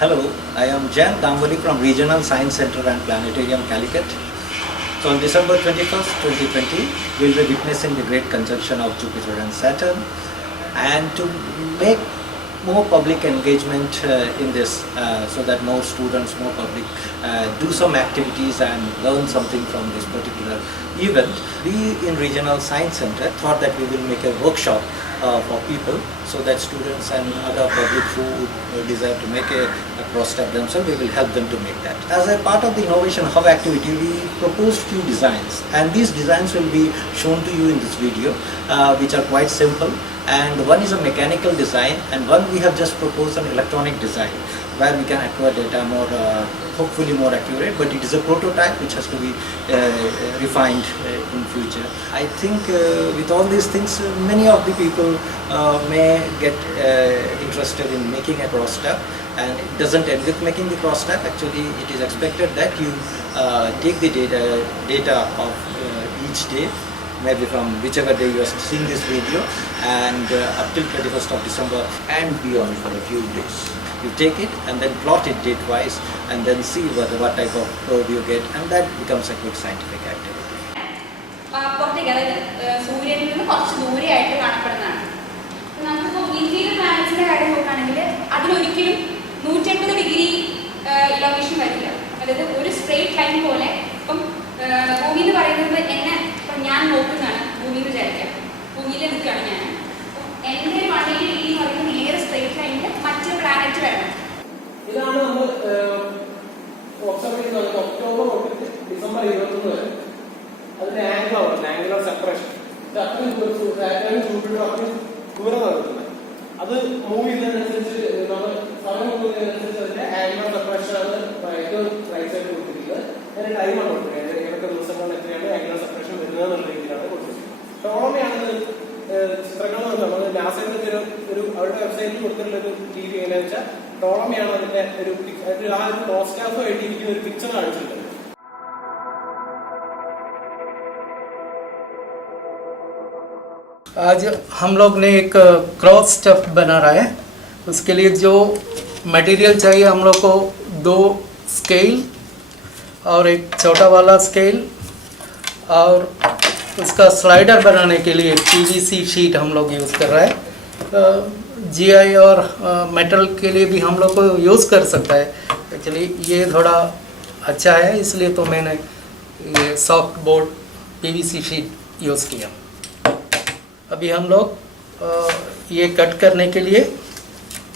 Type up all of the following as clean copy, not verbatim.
Hello, I am Jan Damboli from Regional Science Center and Planetarium, Calicut. So on December 21st, 2020, we will be witnessing the great conjunction of Jupiter and Saturn. And to make more public engagement in this, so that more students, more public do some activities and learn something from this particular event, we in Regional Science Center thought that we will make a workshop for people, so that students and other public who desire to make a cross-step themselves, we will help them to make that. As a part of the Innovation Hub activity, we proposed few designs, and these designs will be shown to you in this video, which are quite simple. And one is a mechanical design, and one we have just proposed an electronic design, where we can acquire data more, hopefully more accurate, but it is a prototype which has to be refined in future. I think with all these things, many of the people may get interested in making a cross step, and it doesn't end with making the cross step. Actually, it is expected that you take the data of each day, maybe from whichever day you are seeing this video, and up till 31st of December and beyond for a few days. You take it and then plot it date-wise, and then see what type of curve you get, and that becomes a good scientific activity. പുറത്തേക്ക് അതായത് സൂര്യനിൽ നിന്ന് കുറച്ച് ദൂരെയായിട്ട് കാണപ്പെടുന്നതാണ്. നമുക്കിപ്പോൾ ഇന്ത്യയിലെ പ്ലാനറ്റ്സിൻ്റെ കാര്യം നോക്കുകയാണെങ്കിൽ അതിനൊരിക്കലും 180 ഇലൊക്കേഷൻ വരില്ല. അതായത് ഒരു സ്ട്രെയിറ്റ് ലൈൻ പോലെ ഇപ്പം ഭൂമി എന്ന് പറയുന്നത് എന്നെ ഇപ്പം ഞാൻ നോക്കുന്നതാണ് ഭൂമി എന്ന് വിചാരിക്കാം. ഭൂമിയിൽ നിൽക്കുകയാണ് ഞാൻ. എൻ്റെ ഒരു 180 ഡിഗ്രി എന്ന് പറയുന്നത് നേരെ സ്ട്രെയിറ്റ് ലൈനിൽ മറ്റൊരു പ്ലാനറ്റ് വരണം. ഇതാണ് നമ്മൾ ഒബ്സർവ് ചെയ്യുന്നത് ഒക്ടോബർ തൊട്ട് ഡിസംബർ 21 വരെ. അതിന്റെ ആംഗുലർ സെപ്പറേഷൻ അത്രയും ചൂണ്ടിട്ട് അത്രയും ദൂരം നടക്കുന്നത്. അത് മൂവ് ചെയ്യുന്നതിനനുസരിച്ച് നമ്മൾ സമയം കൂടുന്നതിനനുസരിച്ച് അതിന്റെ ആംഗുലർ സെപ്പറേഷൻ ആണ് ഏറ്റവും റൈറ്റ് സൈഡിൽ കൊടുത്തിരിക്കുന്നത്. അതിന്റെ ടൈമാണ് കൊടുത്തിരിക്കുന്നത്. ഏതൊക്കെ ദിവസങ്ങളിൽ എത്രയാണ് ആംഗുലർ സെപ്പറേഷൻ വരുന്നത് എന്നുള്ള രീതിയിലാണ് കൊടുത്തിരിക്കുന്നത്. ടോളമിയാണ് ചിത്രങ്ങൾ നമ്മൾ നാസയുടെ ഒരു അവരുടെ വെബ്സൈറ്റിൽ കൊടുത്തിട്ടുള്ള ഒരു രീതി എങ്ങനെയാണെന്ന് വെച്ചാൽ ടോളമിയാണ് അതിന്റെ ആ ഒരു ക്രോസ്റ്റാഫുമായിട്ട് ഇരിക്കുന്ന ഒരു പിക്ചർ കാണിച്ചിട്ടുണ്ട്. आज हम लोग ने एक क्रॉस स्टफ बना रहा है. उसके लिए जो मटेरियल चाहिए हम लोग को 2 स्केल और एक छोटा वाला स्केल, और उसका स्लाइडर बनाने के लिए पीवीसी शीट हम लोग यूज़ कर रहा है. जीआई और मेटल के लिए भी हम लोग को यूज़ कर सकता है. एक्चुअली ये थोड़ा अच्छा है, इसलिए तो मैंने ये soft board PVC sheet use किया. अभी हम लोग ये कट करने के लिए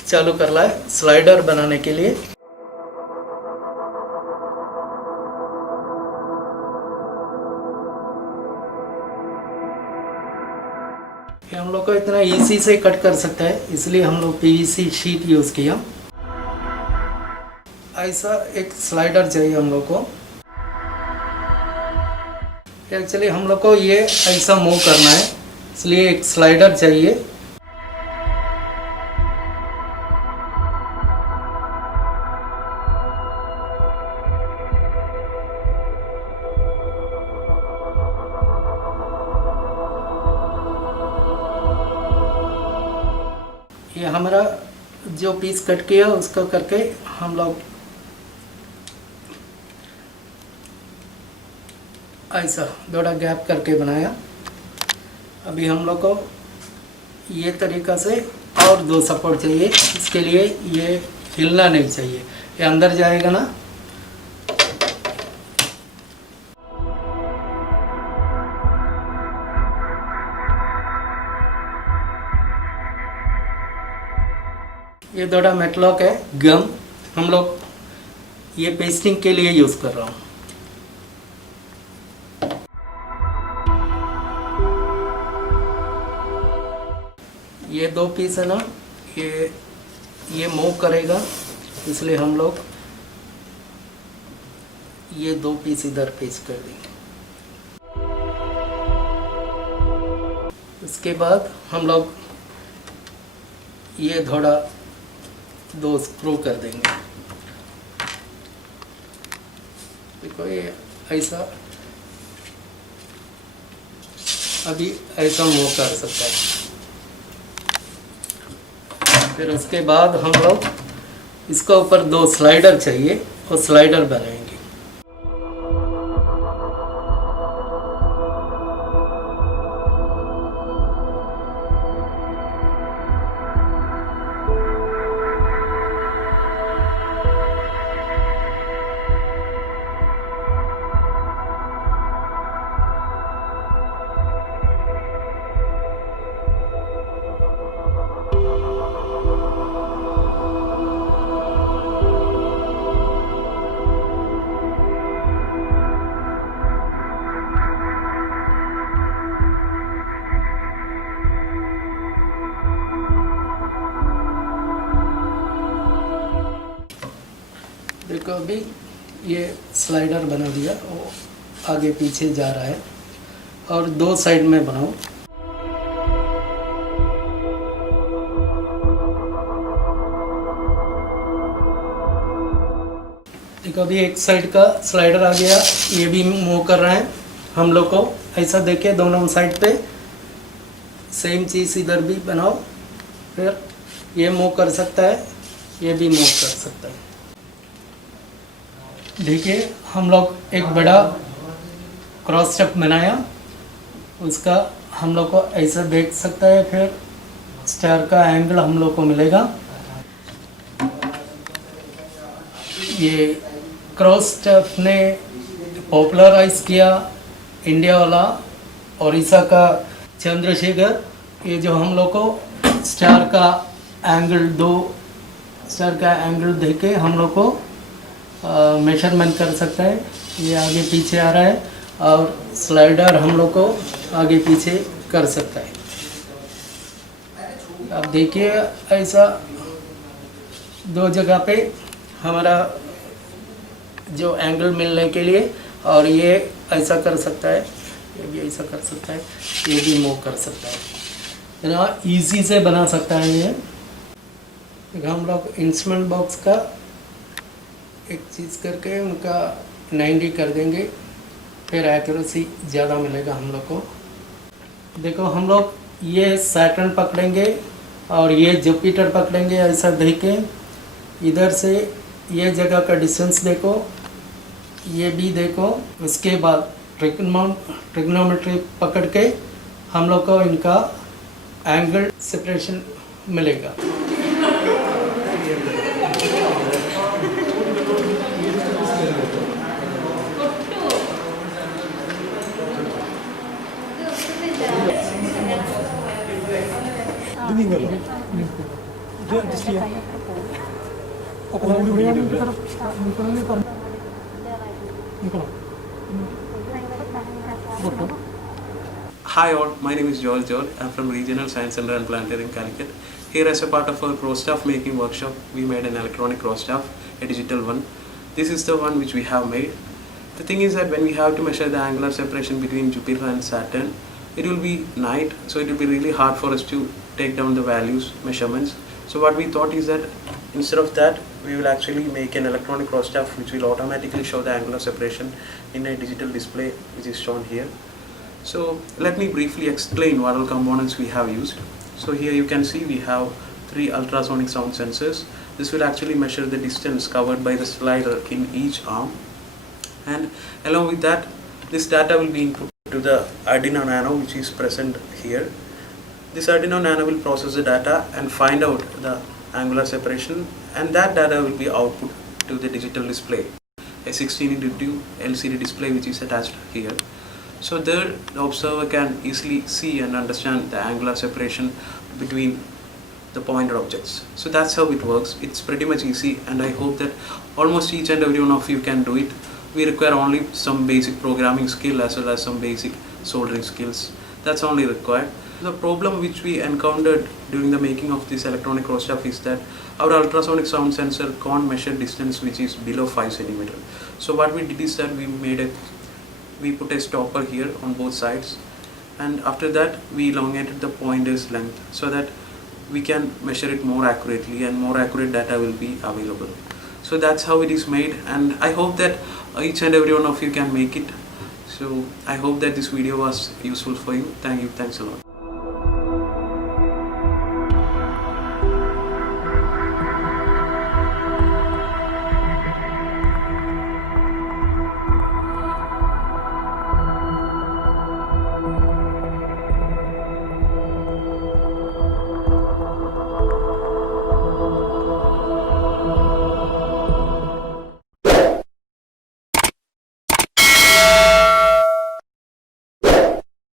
चालू कर रहा है, स्लाइडर बनाने के लिए. ये हम लोग को इतना इजी से कट कर सकता है, इसलिए हम लोग पीवीसी शीट यूज़ किया. ऐसा एक स्लाइडर चाहिए हम लोग को. एक्चुअली हम लोग को ये ऐसा मूव करना है, इसलिए एक स्लाइडर चाहिए. ये हमारा जो पीस कट किया उसको करके हम लोग ऐसा थोड़ा गैप करके बनाया. अभी हम लोग को ये तरीक़ा से और 2 सपोर्ट चाहिए. इसके लिए ये हिलना नहीं चाहिए, ये अंदर जाएगा ना. ये थोड़ा मेटलॉक है, गम हम लोग ये पेस्टिंग के लिए यूज़ कर रहा हूँ. ये 2 पीस है ना, ये मूव करेगा, इसलिए हम लोग ये 2 पीस इधर पेस्ट कर देंगे. उसके बाद हम लोग ये थोड़ा 2 स्क्रू कर देंगे. देखो ये ऐसा अभी ऐसा मूव कर सकता है. फिर उसके बाद हम लोग इसका ऊपर 2 स्लाइडर चाहिए और स्लाइडर बनाएंगे। देखो अभी ये स्लाइडर बना दिया, वो आगे पीछे जा रहा है और 2 साइड में बनाओ। देखो अभी एक साइड का स्लाइडर आ गया, ये भी मूव कर रहा है। हम लोग को ऐसा देखे दोनों साइड पे सेम चीज़ इधर भी बनाओ, फिर ये मूव कर सकता है, ये भी मूव कर सकता है। देखिए हम लोग एक बड़ा क्रॉस स्टेप बनाया, उसका हम लोग को ऐसा देख सकता है, फिर स्टार का एंगल हम लोग को मिलेगा। ये क्रॉस स्टेप ने पॉपुलराइज किया इंडिया वाला उड़ीसा का चंद्रशेखर। ये जो हम लोग को स्टार का एंगल 2 स्टार का एंगल देके हम लोग को मेजरमेंट कर सकता है। ये आगे पीछे आ रहा है और स्लाइडर हम लोग को आगे पीछे कर सकता है। अब देखिए ऐसा 2 जगह पे हमारा जो एंगल मिलने के लिए, और ये ऐसा कर सकता है, ये भी ऐसा कर सकता है, ये भी मूव कर सकता है। इतना ईजी से बना सकता है ये। हम लोग इंस्ट्रूमेंट बॉक्स का एक चीज़ करके उनका 90 कर देंगे, फिर एक्यूरेसी ज़्यादा मिलेगा हम लोग को। देखो हम लोग ये सैटर्न पकड़ेंगे और ये जुपिटर पकड़ेंगे, ऐसा देख के इधर से ये जगह का डिस्टेंस देखो, ये भी देखो। उसके बाद ट्रिग्नोमेट्री पकड़ के हम लोग को इनका एंगल सेपरेशन मिलेगा। Hi all, my name is George. I'm from Regional Science Center and Planetarium Calicut. Here as a part of our cross staff making workshop, we made an electronic cross staff, a digital one. This is the one which we have made. The thing is that when we have to measure the angular separation between Jupiter and Saturn, it will be night, so it will be really hard for us to take down the values, measurements. So what we thought is that instead of that, we will actually make an electronic cross staff which will automatically show the angular separation in a digital display which is shown here. So let me briefly explain what all components we have used. So here you can see we have 3 ultrasonic sound sensors. This will actually measure the distance covered by the slider in each arm, and along with that, this data will be input to the Arduino Nano which is present here. This Arduino Nano will process the data and find out the angular separation, and that data will be output to the digital display, a 16:2 LCD display which is attached here. So there the observer can easily see and understand the angular separation between the pointed objects. So that's how it works. It's pretty much easy, and I hope that almost each and every one of you can do it. We require only some basic programming skill as well as some basic soldering skills. That's only required. The problem which we encountered during the making of this electronic cross staff is that our ultrasonic sound sensor can't measure distance which is below 5 centimeter. So what we did is that we put a stopper here on both sides, and after that we elongated the pointer's length so that we can measure it more accurately, and more accurate data will be available. So that's how it is made, and I hope that each and every one of you can make it. So I hope that this video was useful for you. Thank you. Thanks a lot.